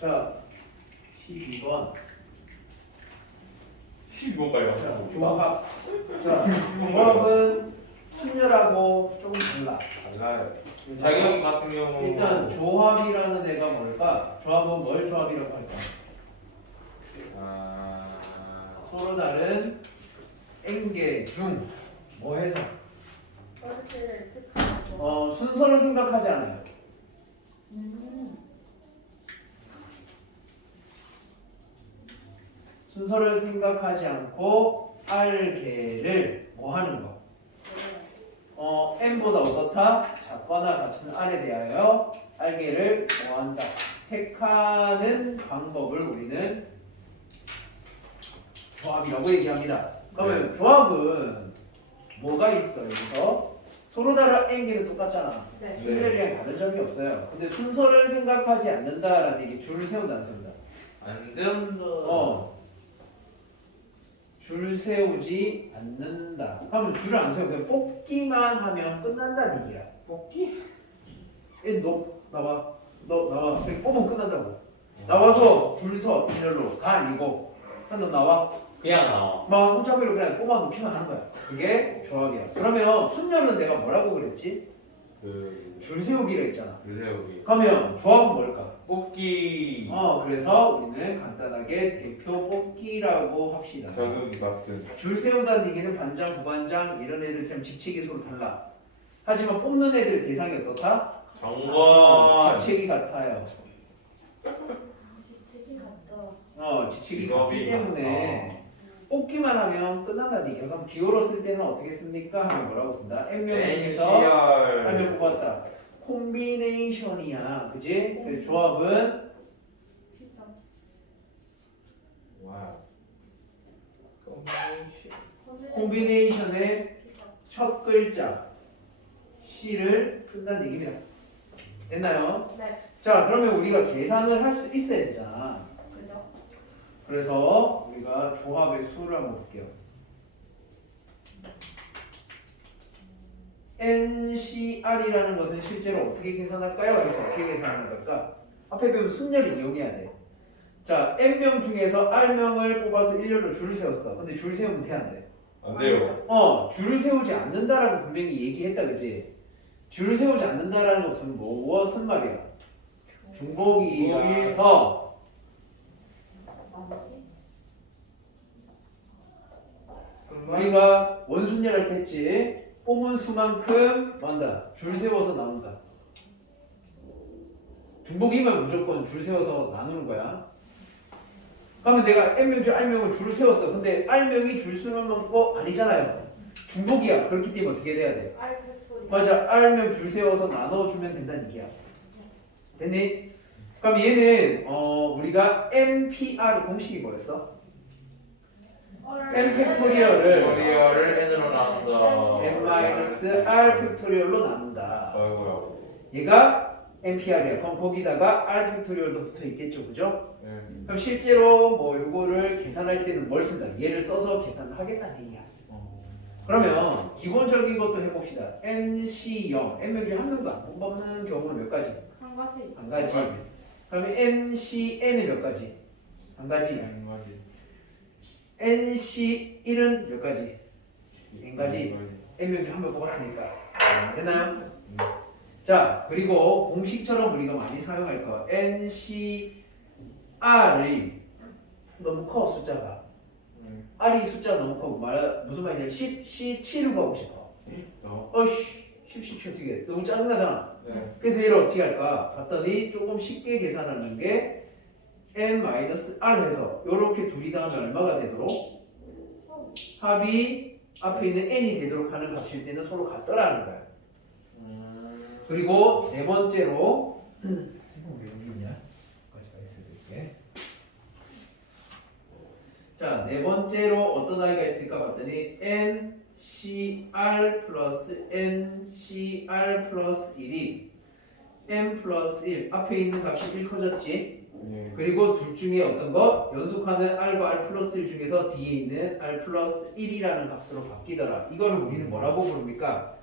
자, 12번. 12번까지 자, 왔어. 조합. 자, 조합은 순열하고 조금 달라. 달라요. 자격 같은 경우 일단 조합이라는 애가 뭘까? 조합은 뭘 조합이라고 할까? 서로 다른 N개 중 뭐 해서 순서를 생각하지 않아요. 순서를 생각하지 않고 R개를 뭐 하는 거? N보다 어떻다? 작거나 같은 R에 대하여 R개를 뭐 한다? 택하는 방법을 우리는 조합이라고 얘기합니다. 그러면 조합은 뭐가 있어? 여기서 서로 다른 N개는 똑같잖아. 네. 순열이랑 다른 점이 없어요. 근데 순서를 생각하지 않는다라는 얘기 줄을 세운다 안 세운다? 안 된다. 줄 세우지 않는다. 그러면 줄을 안 세우고 그냥 뽑기만 하면 끝난다는 얘기야. 뽑기? 너 나와. 너 나와. 그렇게 뽑으면 끝난다고. 나와서 줄 서 일렬로 가 아니고 너 나와. 그냥 나와. 막 혼자별로 그냥 뽑아 놓기만 하는 거야. 그게 조합이야. 그러면 순열은 내가 뭐라고 그랬지? 줄 세우기로 했잖아. 줄세우기. 그러면 조합은 뭘까? 뽑기. 그래서 우리는 간단하게 대표 뽑기라고 합시다. 자격이 같은. 줄 세운다는 얘기는 반장, 부반장 이런 애들처럼 직책이 서로 달라. 하지만 뽑는 애들 대상이 어떻다? 정관. 직책이 같아요. 직책이 같다. 직책이 같기 때문에 뽑기만 하면 끝난다는 얘기야. 그럼 기호로 쓸 때는 어떻게 씁니까? 하면 뭐라고 쓴다? N명 중에서 한 명 뽑았다. 콤비네이션이야. 그지? 그 조합은 피자. 와우. 콤비네이션의 첫 글자 C를 쓴다는 얘기입니다. 됐나요? 네. 자, 그러면 우리가 계산을 할 수 있어야 되잖아. 그죠? 그래서 우리가 조합의 수를 한번 볼게요. NCR이라는 것은 실제로 어떻게 계산할까요? 그래서 어떻게 계산하는 걸까? 앞에 배우면 순열을 이용해야 돼. 자, N명 중에서 R명을 뽑아서 일렬로 줄을 세웠어. 근데 줄 세우면 돼, 안 돼? 안 돼요. 줄을 세우지 않는다라고 분명히 얘기했다, 그지? 줄을 세우지 않는다라는 것은 무엇은 말이야? 중복이라서 우리가 원순열할 때 했지. 뽑은 수만큼 뭐한다? 줄 세워서 나눈다. 중복이면 무조건 줄 세워서 나누는 거야. 그러면 내가 N명 중 R명을 줄을 세웠어. 근데 R명이 줄 수만 먹고 아니잖아요. 중복이야. 그렇기 때문에 어떻게 돼야 돼? 알프소리. 맞아. R명 줄 세워서 나눠주면 된다는 얘기야. 됐니? 그럼 얘는 우리가 NPR 공식이 뭐였어? N 팩토리얼을 팩토리얼을 n으로 나눈다. N-R 팩토리얼로 나눈다. 아이고야. 얘가 NPR이야. 그럼 거기다가 R 팩토리얼도 붙어 있겠죠, 그죠? 네. 그럼 실제로 뭐 이거를 계산할 때는 뭘 쓴다? 얘를 써서 계산을 하겠다는 얘기야. 그러면 기본적인 것도 해봅시다. NC0, N명 중에 한 명도 안 뽑는 경우는 몇 가지? 한 가지. 한 가지. 그러면 NCN은 몇 가지? 한 가지. NC1은 몇 가지? N 가지. N명 중 한 명 뽑았으니까. 됐나요? 자, 그리고 공식처럼 우리가 많이 사용할 거. NCR이 너무 커, 숫자가. R이 숫자가 너무 커. 무슨 말이냐? 10, C7을 구하고 싶어. 10, C7 어떻게 해? 너무 짜증나잖아. 네. 그래서 얘를 어떻게 할까? 봤더니 조금 쉽게 계산하는 게 N-R 해서 요렇게 둘이 다음에 얼마가 되도록 합이 앞에 있는 N이 되도록 하는 값일 때는 서로 같더라는 거야. 그리고 네 번째로 왜 여기 있냐? 까지가 있어야 될게. 자, 네 번째로 어떤 아이가 있을까 봤더니 NCR 플러스 NCR 플러스 1이 N 플러스 1 앞에 있는 값이 1 커졌지? 그리고 둘 중에 어떤 거? 연속하는 R과 R 플러스 1 중에서 뒤에 있는 R 플러스 1이라는 값으로 바뀌더라. 이거를 우리는 뭐라고 부릅니까?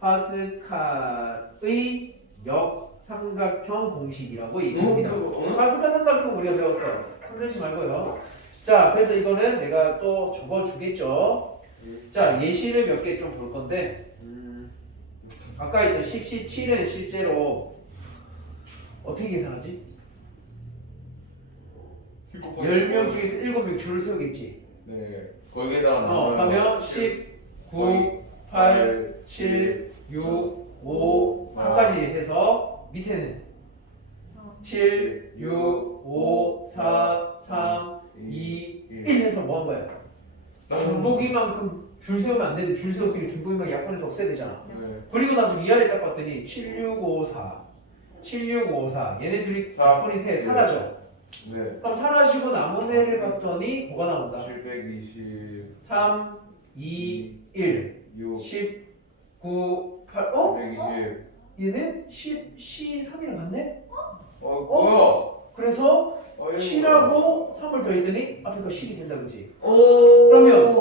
파스칼의 삼각형 공식이라고 얘기합니다. 파스칼 삼각형 우리가 배웠어. 흔들지 말고요. 자, 그래서 이거는 내가 또 적어주겠죠. 자, 예시를 몇 개 좀 볼 건데, 아까 했던 17은 실제로 어떻게 계산하지? 10명 중에서 7명 줄을 세우겠지. 네. 거기에다가 그러면 10, 9, 8, 7, 6, 5, 3까지 해서 밑에는 7, 6, 5, 4, 3, 2, 1 해서 뭐 한 거야? 중복이만큼 줄 세우면 안 되는데 줄 세웠으니 중복이만 약분해서 없애야 되잖아. 네. 그리고 나서 위아래 딱 봤더니 7, 6, 5, 4, 7, 6, 5, 4 얘네 둘이 약분이 세 사라져. 네. 그럼 사라지고 남은 애를 봤더니 뭐가 나온다? 720 3, 2, 1, 6 10, 9, 8, 어? 120 얘는 10, C3이랑 같네? 뭐야? 그래서 7하고 3을 더했더니 앞에 거 10이 된다 그지? 오. 그러면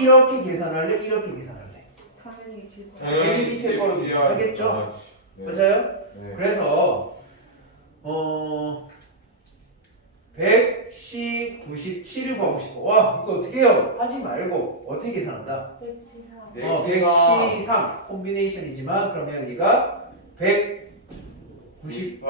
이렇게 계산할래? 이렇게 계산할래? 당연히 길고. 당연히 밑에 거로 계산하겠죠? 네. 맞아요? 네. 그래서 100C 97을 구하고 싶어. 와 이거 어떻게 해요? 하지 말고 어떻게 계산한다? 194. 100C 3 콤비네이션이지만 그러면 얘가 199,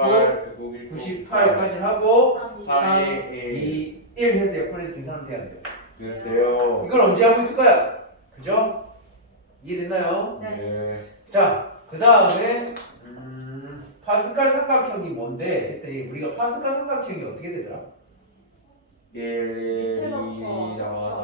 98까지 하고 3, 2, 1 해서 약분해서 계산하면 돼야 돼요. 됐대요. 이걸 언제 하고 있을까요? 그죠? 이해됐나요? 네. 자, 그 다음에 파스칼 삼각형이 뭔데? 했더니 우리가 파스칼 삼각형이 어떻게 되더라? 1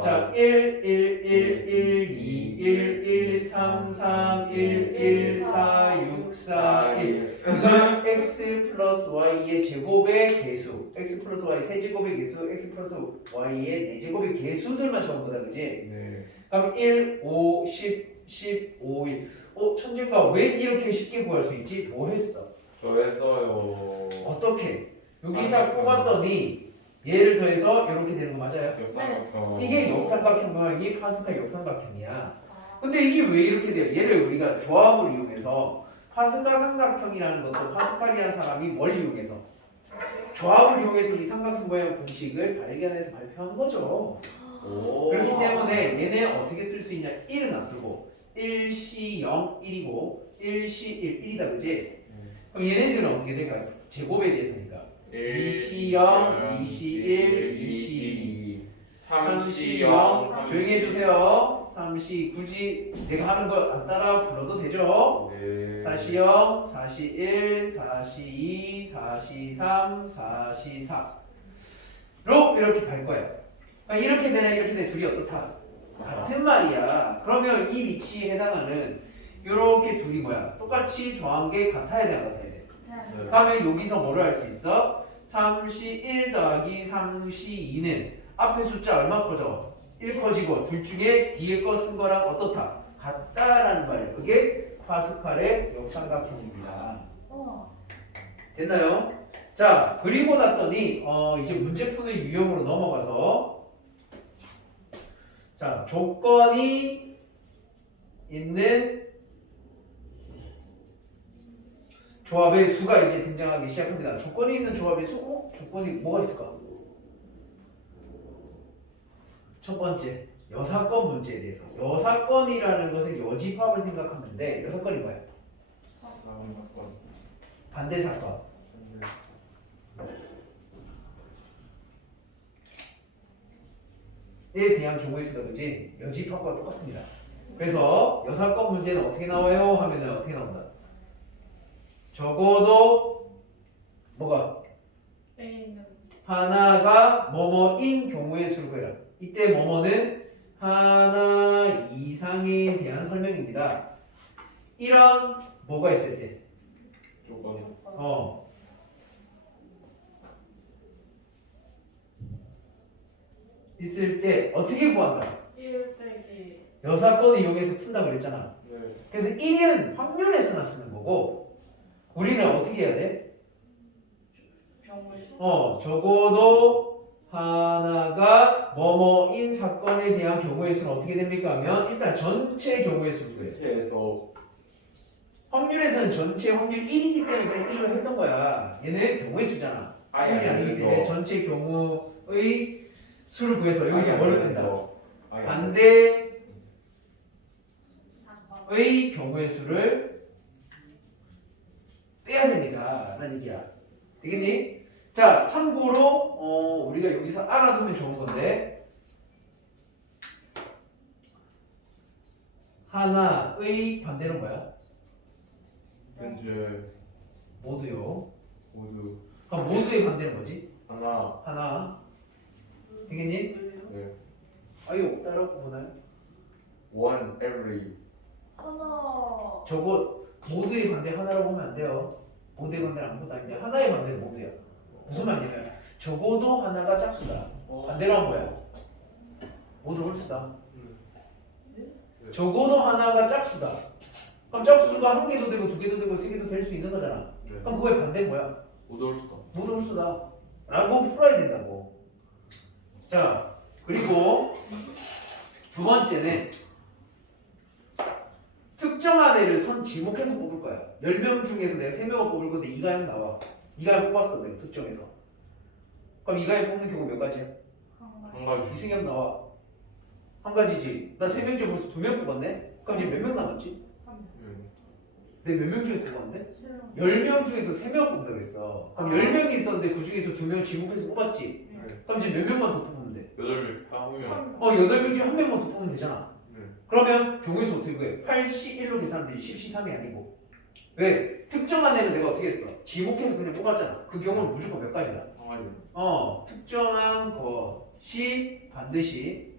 자, 1, 1, 1, 1, 2, 1, 1, 3, 3, 1, 1, 4, 6, 4, 1 이거는 x 플러스 y의 제곱의 개수 x 플러스 y 세제곱의 개수 x 플러스 y의 네제곱의 개수들만 적은 거다 그지? 네. 그럼 1, 5, 10, 10, 5, 1 천재가 왜 이렇게 쉽게 구할 수 있지? 뭐 했어? 저 했어요. 어떻게? 여기 딱 뽑았더니 얘를 더해서 이렇게 되는 거 맞아요? 역삼각형. 이게 역삼각형 모양이 파스칼 역삼각형이야. 근데 이게 왜 이렇게 돼요? 얘를 우리가 조합을 이용해서 파스칼 삼각형이라는 것도 파스칼이라는 사람이 뭘 이용해서 조합을 이용해서 이 삼각형 모양 공식을 발견해서 발표한 거죠. 오. 그렇기 때문에 얘네 어떻게 쓸 수 있냐? 1은 안 두고 1C0 1이고 1C1 1이다 그지? 그럼 얘네들은 어떻게 될까요? 제곱에 대해서니까 2C0, 2C1, 2C2 3C0 조용히 해주세요. 3C 굳이 내가 하는 거 안 따라 불러도 되죠? 네. 4C0, 4C1, 4C2, 4C3, 4C4로 이렇게 갈 거야. 그러니까 이렇게 되나 이렇게 되나 둘이 어떻다? 같은 말이야. 그러면 이 위치에 해당하는 이렇게 둘이 뭐야? 똑같이 더한 게 같아야 돼, 안 같아야 돼? 네. 그러면 여기서 뭐를 할 수 있어? 3C1 더하기 3C2는 앞에 숫자 얼마 커져? 1 커지고 둘 중에 뒤에 거 쓴 거랑 어떻다? 같다라는 말이에요. 그게 파스칼의 역삼각형입니다. 됐나요? 자, 그리고 났더니 이제 문제 푸는 유형으로 넘어가서 자, 조건이 있는 조합의 수가 이제 등장하기 시작합니다. 조건이 있는 조합의 수? 조건이 뭐가 있을까? 첫 번째, 여사건 문제에 대해서. 여사건이라는 것은 여집합을 생각하면 돼. 여사건이 뭐야? 반대 사건. 에 대한 경우의 수다 그지? 여집합과 똑같습니다. 그래서 여사건 문제는 어떻게 나와요? 하면은 어떻게 나온다? 적어도 뭐가? 하나가 뭐뭐인 경우의 수를 구해라. 이때 뭐뭐는 하나 이상에 대한 설명입니다. 이런 뭐가 있을 때? 조건. 있을 때 어떻게 구한다? 1 빼기 여사건을 이용해서 푼다 그랬잖아. 네. 그래서 1은 확률에서나 쓰는 거고 우리는 어떻게 해야 돼? 경우의 수. 적어도 하나가 뭐뭐인 사건에 대한 경우의 수는 어떻게 됩니까 하면 일단 전체 경우의 수를 구해요. 해서 확률에서는 전체 확률 1이기 때문에 그냥 1로 했던 거야. 얘는 경우의 수잖아. 확률이 아니기 때문에 전체 경우의 수를 구해서 여기서 뭐를 뺀다? 반대의 경우의 수를 빼야 됩니다. 라는 얘기야. 되겠니? 자, 참고로 우리가 여기서 알아두면 좋은 건데 하나의 반대는 뭐야? 현재 모두요. 모두 그럼 모두의 반대는 뭐지? 하나. 하나. 되겠니? 네. 아유, 따라고 보나요? One every. 하나. 저거 모두의 반대 하나라고 하면 안 돼요. 모두의 반대는 아무것도 아닌데 하나의 반대는 모두야. 무슨 말이냐면 적어도 하나가 짝수다. 반대로 한 거야. 모두 홀수다. 적어도 하나가 짝수다. 그럼 짝수가 한 개도 되고 두 개도 되고 세 개도 될 수 있는 거잖아. 네. 그럼 그거의 반대는 뭐야? 모두 올 수다. 모두 홀수다. 라고 풀어야 된다고. 자, 그리고 두 번째는 특정한 애를 선 지목해서 뽑을 거야. 10명 중에서 내가 3명을 뽑을 건데 이가영 나와. 이가영 뽑았어 내가 특정해서. 그럼 이가영 뽑는 경우 몇 가지야? 한 가지. 이승엽 나와. 한 가지지. 나 3명 중에 벌써 2명 뽑았네? 그럼 지금 몇 명 남았지? 내가 몇 명 중에 뽑았는데? 10명 중에서 3명 뽑는다 그랬어. 그럼 10명이 있었는데 그 중에서 2명 지목해서 뽑았지? 그럼 지금 몇 명만 더 뽑으면 돼? 8명. 다 하면. 8명 중에 1명만 더 뽑으면 되잖아. 네. 그러면 경우에서 어떻게 구해? 81로 계산하면 되지. 13이 아니고. 왜? 특정한 애는 내가 어떻게 했어? 지목해서 그냥 뽑았잖아. 그 경우는 무조건 몇 가지다? 한 가지. 특정한 것이 반드시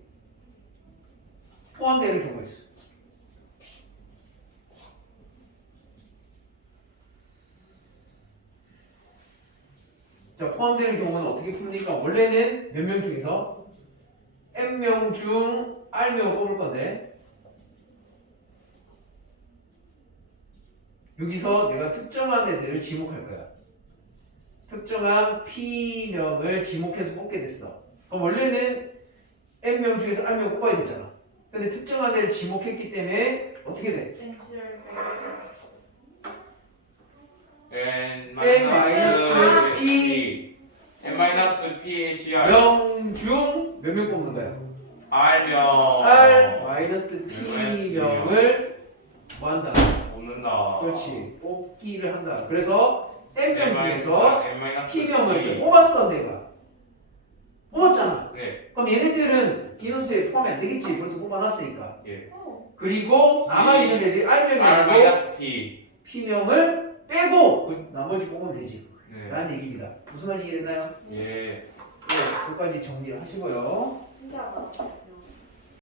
포함되는 경우가 있어. 자, 포함되는 경우는 어떻게 풉니까? 원래는 몇 명 중에서 N명 중 R명을 뽑을 건데 여기서 내가 특정한 애들을 지목할 거야. 특정한 P명을 지목해서 뽑게 됐어. 그럼 원래는 N명 중에서 R명 뽑아야 되잖아. 근데 특정한 애를 지목했기 때문에 어떻게 돼? N 마이너스 P. N 마이너스 P CR. 명 중 몇 명 뽑는 거야? R명. R 마이너스 P명을 뭐 한다? 뽑는다. 그렇지. 뽑기를 한다. 그래서 N명 중에서 N 마이너스 P명을 이렇게 뽑았어 내가. 뽑았잖아. 네. 그럼 얘네들은 인원수에 포함이 안 되겠지. 벌써 뽑아놨으니까. 예. 그리고 남아있는 애들이 R명이 R 아니고 마이너스 P. P명을 빼고 그 나머지 뽑으면 되지. 네. 라는 얘기입니다. 무슨 말인지 이해됐나요? 예. 네, 끝까지 정리를 하시고요. 신기하다.